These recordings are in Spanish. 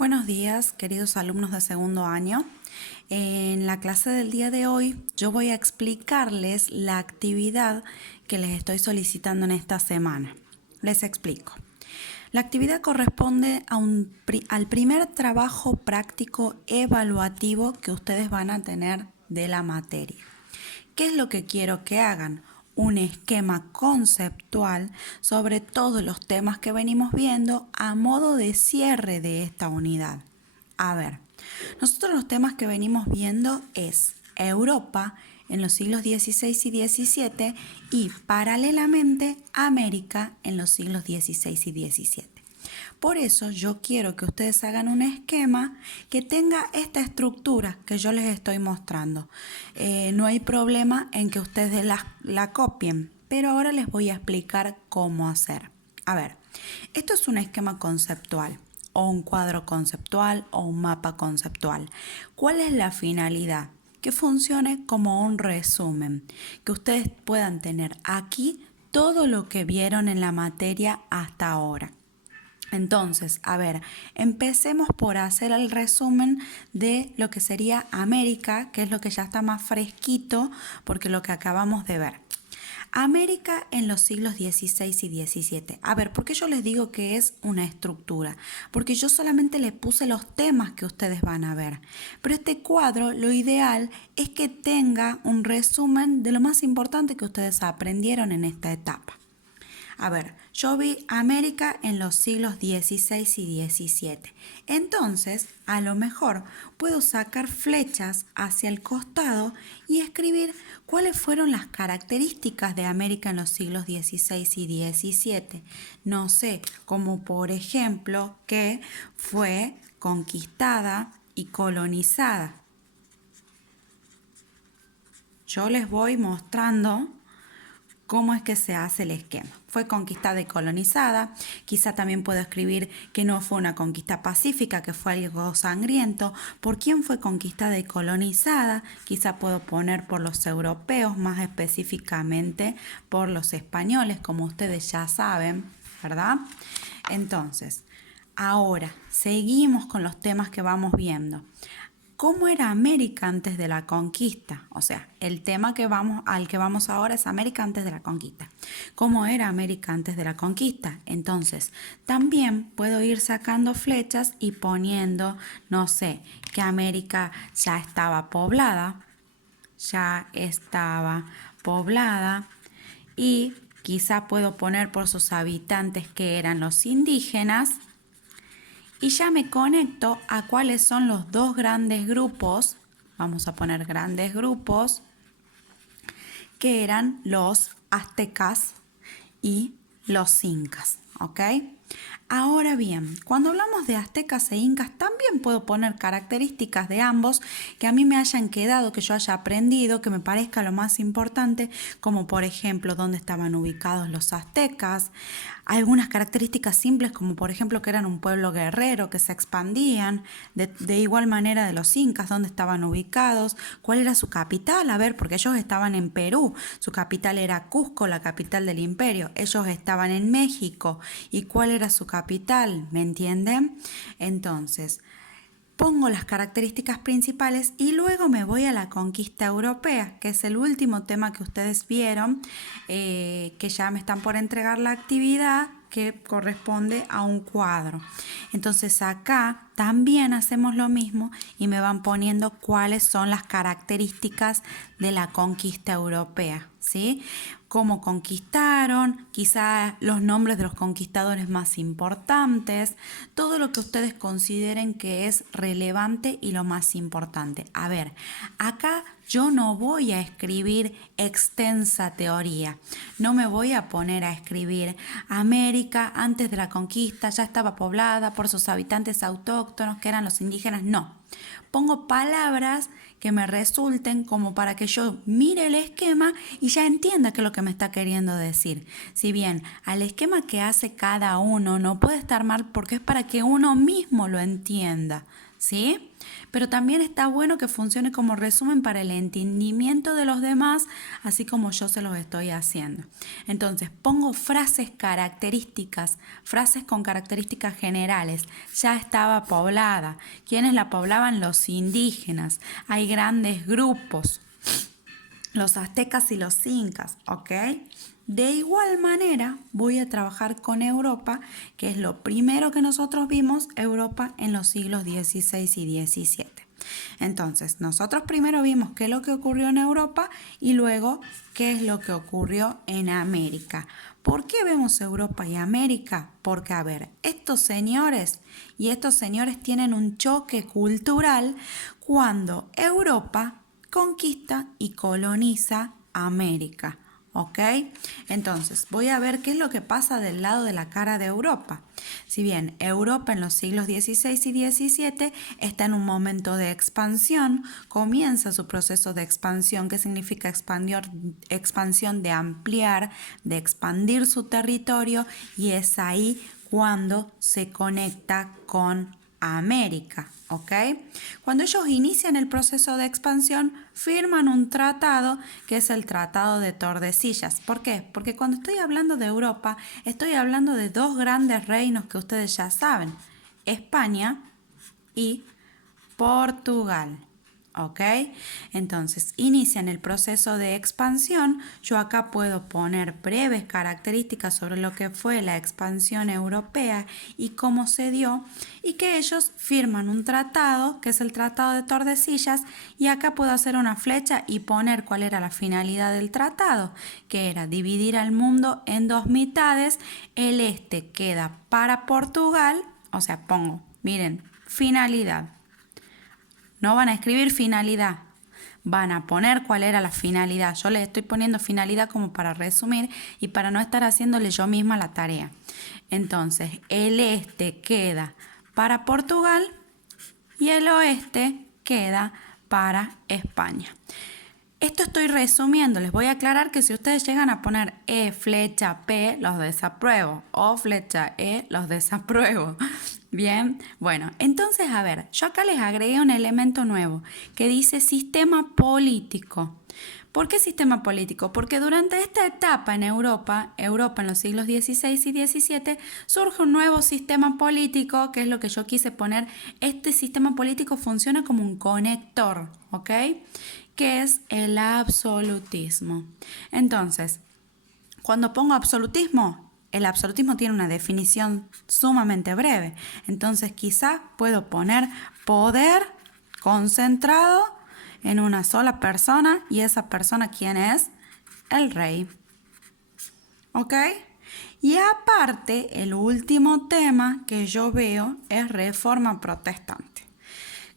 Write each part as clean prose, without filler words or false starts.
Buenos días, queridos alumnos de segundo año. En la clase del día de hoy yo voy a explicarles la actividad que les estoy solicitando en esta semana. Les explico. La actividad corresponde al primer trabajo práctico evaluativo que ustedes van a tener de la materia. ¿Qué es lo que quiero que hagan? Un esquema conceptual sobre todos los temas que venimos viendo a modo de cierre de esta unidad. A ver, nosotros los temas que venimos viendo es Europa en los siglos XVI y XVII y paralelamente América en los siglos XVI y XVII. Por eso yo quiero que ustedes hagan un esquema que tenga esta estructura que yo les estoy mostrando. No hay problema en que ustedes la copien, pero ahora les voy a explicar cómo hacer. A ver, esto es un esquema conceptual, o un cuadro conceptual, o un mapa conceptual. ¿Cuál es la finalidad? Que funcione como un resumen, que ustedes puedan tener aquí todo lo que vieron en la materia hasta ahora. Entonces, a ver, empecemos por hacer el resumen de lo que sería América, que es lo que ya está más fresquito, porque lo que acabamos de ver. América en los siglos XVI y XVII. A ver, ¿por qué yo les digo que es una estructura? Porque yo solamente les puse los temas que ustedes van a ver. Pero este cuadro, lo ideal es que tenga un resumen de lo más importante que ustedes aprendieron en esta etapa. A ver, yo vi América en los siglos XVI y XVII. Entonces, a lo mejor puedo sacar flechas hacia el costado y escribir cuáles fueron las características de América en los siglos XVI y XVII. No sé, como por ejemplo que fue conquistada y colonizada. Yo les voy mostrando cómo es que se hace el esquema. Fue conquistada y colonizada. Quizá también puedo escribir que no fue una conquista pacífica, que fue algo sangriento. ¿Por quién fue conquistada y colonizada? Quizá puedo poner por los europeos, más específicamente por los españoles, como ustedes ya saben, ¿verdad? Entonces, ahora seguimos con los temas que vamos viendo. ¿Cómo era América antes de la conquista? O sea, el tema al que vamos ahora es América antes de la conquista. ¿Cómo era América antes de la conquista? Entonces, también puedo ir sacando flechas y poniendo, no sé, que América ya estaba poblada y quizá puedo poner por sus habitantes que eran los indígenas. Y ya me conecto a cuáles son los dos grandes grupos, vamos a poner grandes grupos, que eran los aztecas y los incas, ¿ok? Ahora bien, cuando hablamos de aztecas e incas, también puedo poner características de ambos que a mí me hayan quedado, que yo haya aprendido, que me parezca lo más importante, como por ejemplo dónde estaban ubicados los aztecas, algunas características simples como por ejemplo que eran un pueblo guerrero, que se expandían, de igual manera de los incas, dónde estaban ubicados, cuál era su capital, a ver, porque ellos estaban en Perú, su capital era Cusco, la capital del imperio, ellos estaban en México, y cuál era su capital, ¿me entienden? Entonces, pongo las características principales y luego me voy a la conquista europea, que es el último tema que ustedes vieron, que ya me están por entregar la actividad que corresponde a un cuadro. Entonces acá también hacemos lo mismo y me van poniendo cuáles son las características de la conquista europea, ¿sí? Cómo conquistaron, quizá los nombres de los conquistadores más importantes, todo lo que ustedes consideren que es relevante y lo más importante. A ver, acá yo no voy a escribir extensa teoría, no me voy a poner a escribir América antes de la conquista ya estaba poblada por sus habitantes autóctonos que eran los indígenas, no. Pongo palabras que me resulten como para que yo mire el esquema y ya entienda qué es lo que me está queriendo decir. Si bien al esquema que hace cada uno no puede estar mal porque es para que uno mismo lo entienda, ¿sí? pero también está bueno que funcione como resumen para el entendimiento de los demás, así como yo se los estoy haciendo. Entonces, pongo frases características, frases con características generales. Ya estaba poblada. ¿Quiénes la poblaban? Los indígenas. Hay grandes grupos, los aztecas y los incas, ¿ok? De igual manera voy a trabajar con Europa, que es lo primero que nosotros vimos, Europa en los siglos XVI y XVII. Entonces, nosotros primero vimos qué es lo que ocurrió en Europa y luego qué es lo que ocurrió en América. ¿Por qué vemos Europa y América? Porque, a ver, estos señores tienen un choque cultural cuando Europa conquista y coloniza América. ¿Ok? Entonces, voy a ver qué es lo que pasa del lado de la cara de Europa. Si bien Europa en los siglos XVI y XVII está en un momento de expansión, comienza su proceso de expansión, que significa expansión de ampliar, de expandir su territorio, y es ahí cuando se conecta con América, ¿ok? Cuando ellos inician el proceso de expansión, firman un tratado que es el Tratado de Tordesillas. ¿Por qué? Porque cuando estoy hablando de Europa, estoy hablando de dos grandes reinos que ustedes ya saben, España y Portugal. ¿Ok? Entonces, inician el proceso de expansión. Yo acá puedo poner breves características sobre lo que fue la expansión europea y cómo se dio, y que ellos firman un tratado, que es el Tratado de Tordesillas, y acá puedo hacer una flecha y poner cuál era la finalidad del tratado, que era dividir al mundo en dos mitades. El este queda para Portugal, o sea, pongo, miren, finalidad. No van a escribir finalidad, van a poner cuál era la finalidad. Yo les estoy poniendo finalidad como para resumir y para no estar haciéndole yo misma la tarea. Entonces, el este queda para Portugal y el oeste queda para España. Esto estoy resumiendo. Les voy a aclarar que si ustedes llegan a poner E flecha P, los desapruebo. O flecha E, los desapruebo. Bien, bueno, entonces a ver, yo acá les agregué un elemento nuevo que dice sistema político. ¿Por qué sistema político? Porque durante esta etapa en Europa en los siglos XVI y XVII, surge un nuevo sistema político, que es lo que yo quise poner. Este sistema político funciona como un conector, ¿ok? Que es el absolutismo. Entonces, cuando pongo absolutismo, el absolutismo tiene una definición sumamente breve. Entonces, quizá puedo poner poder concentrado en una sola persona, y esa persona, ¿quién es? El rey. ¿Ok? Y aparte, el último tema que yo veo es Reforma Protestante,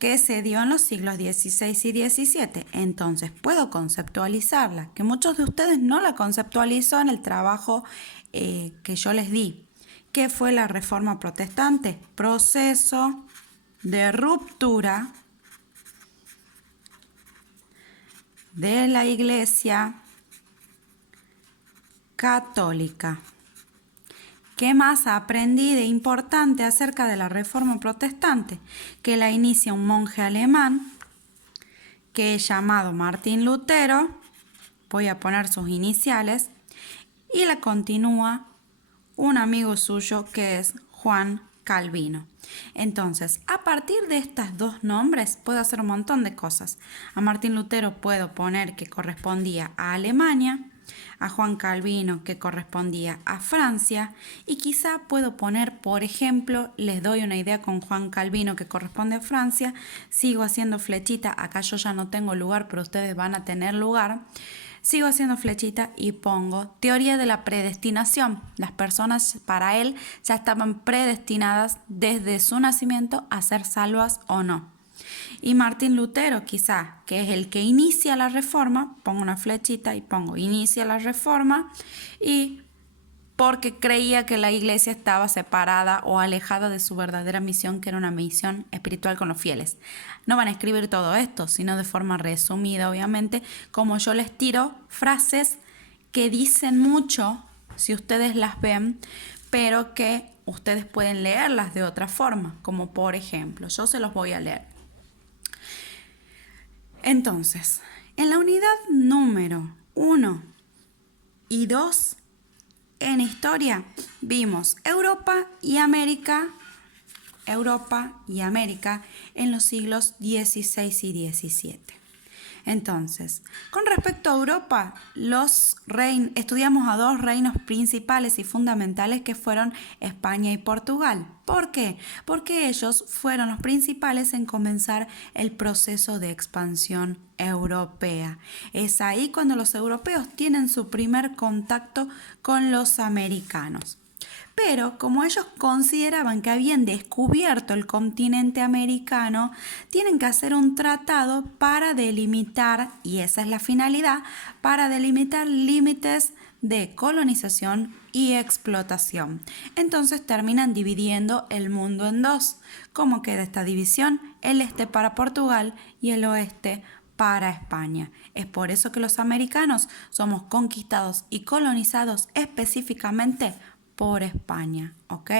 que se dio en los siglos XVI y XVII. Entonces, puedo conceptualizarla, que muchos de ustedes no la conceptualizó en el trabajo que yo les di. ¿Qué fue la Reforma Protestante? Proceso de ruptura de la Iglesia Católica. ¿Qué más aprendí de importante acerca de la Reforma Protestante? Que la inicia un monje alemán que es llamado Martín Lutero, voy a poner sus iniciales, y la continúa un amigo suyo que es Juan Calvino. Entonces, a partir de estos dos nombres puedo hacer un montón de cosas. A Martín Lutero puedo poner que correspondía a Alemania, a Juan Calvino que correspondía a Francia, y quizá puedo poner, por ejemplo, les doy una idea con Juan Calvino que corresponde a Francia, sigo haciendo flechita, acá yo ya no tengo lugar, pero ustedes van a tener lugar. Sigo haciendo flechita y pongo teoría de la predestinación. Las personas para él ya estaban predestinadas desde su nacimiento a ser salvas o no. Y Martín Lutero, quizá, que es el que inicia la reforma, pongo una flechita y pongo inicia la reforma, y porque creía que la iglesia estaba separada o alejada de su verdadera misión, que era una misión espiritual con los fieles. No van a escribir todo esto, sino de forma resumida, obviamente, como yo les tiro frases que dicen mucho, si ustedes las ven, pero que ustedes pueden leerlas de otra forma, como por ejemplo, yo se los voy a leer. Entonces, en la unidad número 1 y 2, en historia, vimos Europa y América en los siglos XVI y XVII. Entonces, con respecto a Europa, estudiamos a dos reinos principales y fundamentales que fueron España y Portugal. ¿Por qué? Porque ellos fueron los principales en comenzar el proceso de expansión europea. Es ahí cuando los europeos tienen su primer contacto con los americanos. Pero como ellos consideraban que habían descubierto el continente americano, tienen que hacer un tratado para delimitar, y esa es la finalidad, para delimitar límites de colonización y explotación. Entonces terminan dividiendo el mundo en dos. ¿Cómo queda esta división? El este para Portugal y el oeste para España. Es por eso que los americanos somos conquistados y colonizados específicamente por España, ¿ok?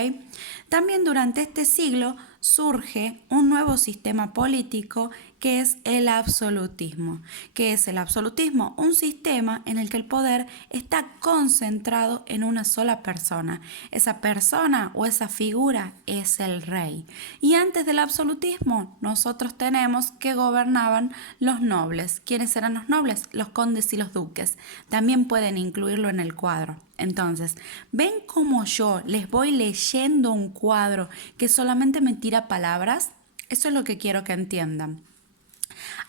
También durante este siglo surge un nuevo sistema político que es el absolutismo. ¿Qué es el absolutismo? Un sistema en el que el poder está concentrado en una sola persona. Esa persona o esa figura es el rey. Y antes del absolutismo, nosotros tenemos que gobernaban los nobles. ¿Quiénes eran los nobles? Los condes y los duques. También pueden incluirlo en el cuadro. Entonces, ¿ven cómo yo les voy leyendo un cuadro que solamente me tira palabras? Eso es lo que quiero que entiendan.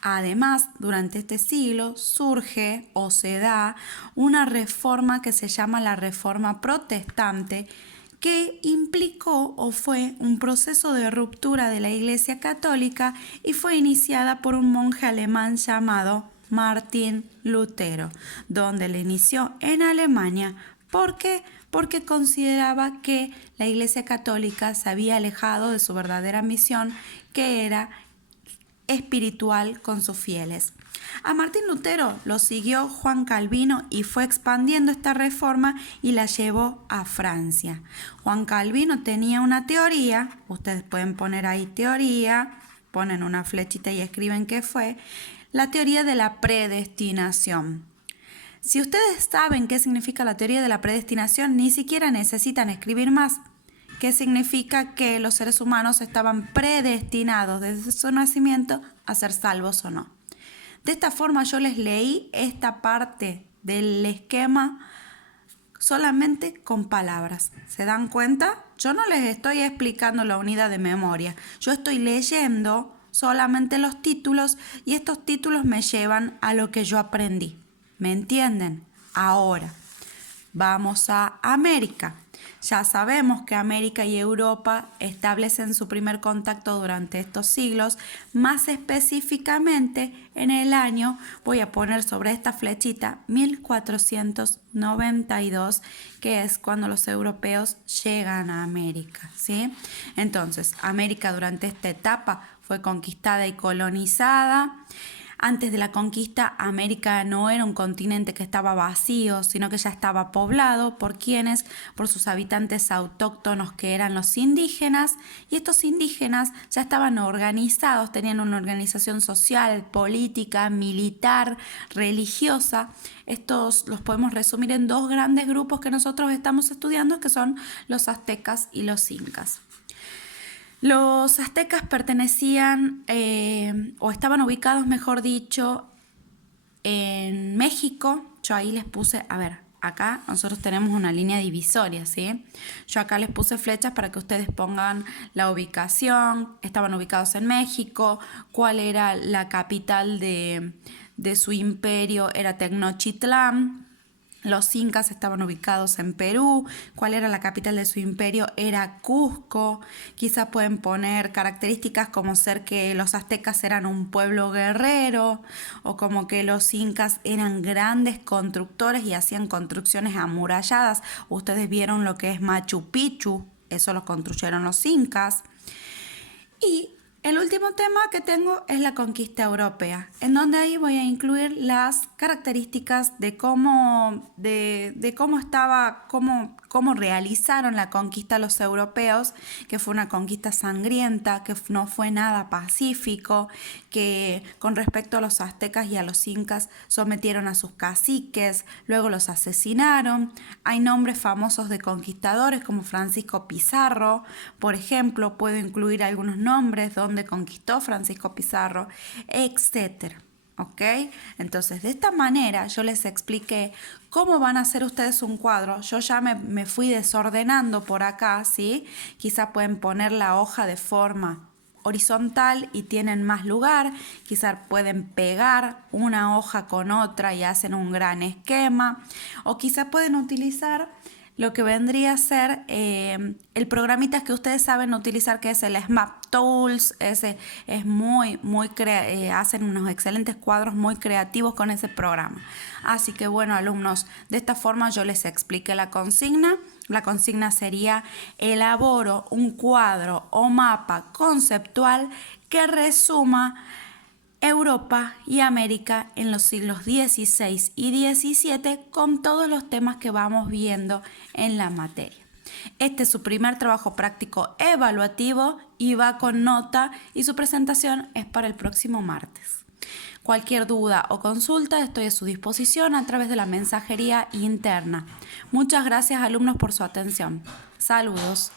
Además, durante este siglo surge o se da una reforma que se llama la Reforma Protestante, que implicó o fue un proceso de ruptura de la Iglesia Católica y fue iniciada por un monje alemán llamado Martín Lutero, donde le inició en Alemania. ¿Por qué? Porque consideraba que la Iglesia Católica se había alejado de su verdadera misión, que era espiritual con sus fieles. A Martín Lutero lo siguió Juan Calvino y fue expandiendo esta reforma y la llevó a Francia. Juan Calvino tenía una teoría, ustedes pueden poner ahí teoría, ponen una flechita y escriben qué fue, la teoría de la predestinación. Si ustedes saben qué significa la teoría de la predestinación, ni siquiera necesitan escribir más. ¿Qué significa? Que los seres humanos estaban predestinados desde su nacimiento a ser salvos o no. De esta forma yo les leí esta parte del esquema solamente con palabras. ¿Se dan cuenta? Yo no les estoy explicando la unidad de memoria. Yo estoy leyendo solamente los títulos y estos títulos me llevan a lo que yo aprendí. ¿Me entienden? Ahora, vamos a América. Ya sabemos que América y Europa establecen su primer contacto durante estos siglos, más específicamente en el año, voy a poner sobre esta flechita, 1492, que es cuando los europeos llegan a América, ¿sí? Entonces, América durante esta etapa fue conquistada y colonizada. Antes de la conquista, América no era un continente que estaba vacío, sino que ya estaba poblado. ¿Por quiénes? Por sus habitantes autóctonos, que eran los indígenas. Y estos indígenas ya estaban organizados, tenían una organización social, política, militar, religiosa. Estos los podemos resumir en dos grandes grupos que nosotros estamos estudiando, que son los aztecas y los incas. Los aztecas pertenecían o estaban ubicados, mejor dicho, en México. Yo ahí les puse, a ver, acá nosotros tenemos una línea divisoria, ¿sí? Yo acá les puse flechas para que ustedes pongan la ubicación. Estaban ubicados en México. ¿Cuál era la capital de su imperio? Era Tenochtitlán. Los incas estaban ubicados en Perú. ¿Cuál era la capital de su imperio? Era Cusco. Quizá pueden poner características como ser que los aztecas eran un pueblo guerrero o como que los incas eran grandes constructores y hacían construcciones amuralladas. Ustedes vieron lo que es Machu Picchu, eso lo construyeron los incas. Y el último tema que tengo es la conquista europea, en donde ahí voy a incluir las características de cómo estaba, cómo realizaron la conquista los europeos, que fue una conquista sangrienta, que no fue nada pacífico, que con respecto a los aztecas y a los incas sometieron a sus caciques, luego los asesinaron. Hay nombres famosos de conquistadores como Francisco Pizarro, por ejemplo, puedo incluir algunos nombres donde conquistó Francisco Pizarro, etcétera. ¿Ok? Entonces, de esta manera yo les expliqué cómo van a hacer ustedes un cuadro. Yo ya me fui desordenando por acá, ¿sí? Quizá pueden poner la hoja de forma horizontal y tienen más lugar. Quizá pueden pegar una hoja con otra y hacen un gran esquema. O quizá pueden utilizar lo que vendría a ser el programita que ustedes saben utilizar, que es el Smart Tools. Ese es hacen unos excelentes cuadros muy creativos con ese programa. Así que bueno, alumnos, de esta forma yo les expliqué la consigna. La consigna sería: elaboro un cuadro o mapa conceptual que resuma Europa y América en los siglos XVI y XVII con todos los temas que vamos viendo en la materia. Este es su primer trabajo práctico evaluativo y va con nota, y su presentación es para el próximo martes. Cualquier duda o consulta estoy a su disposición a través de la mensajería interna. Muchas gracias, alumnos, por su atención. Saludos.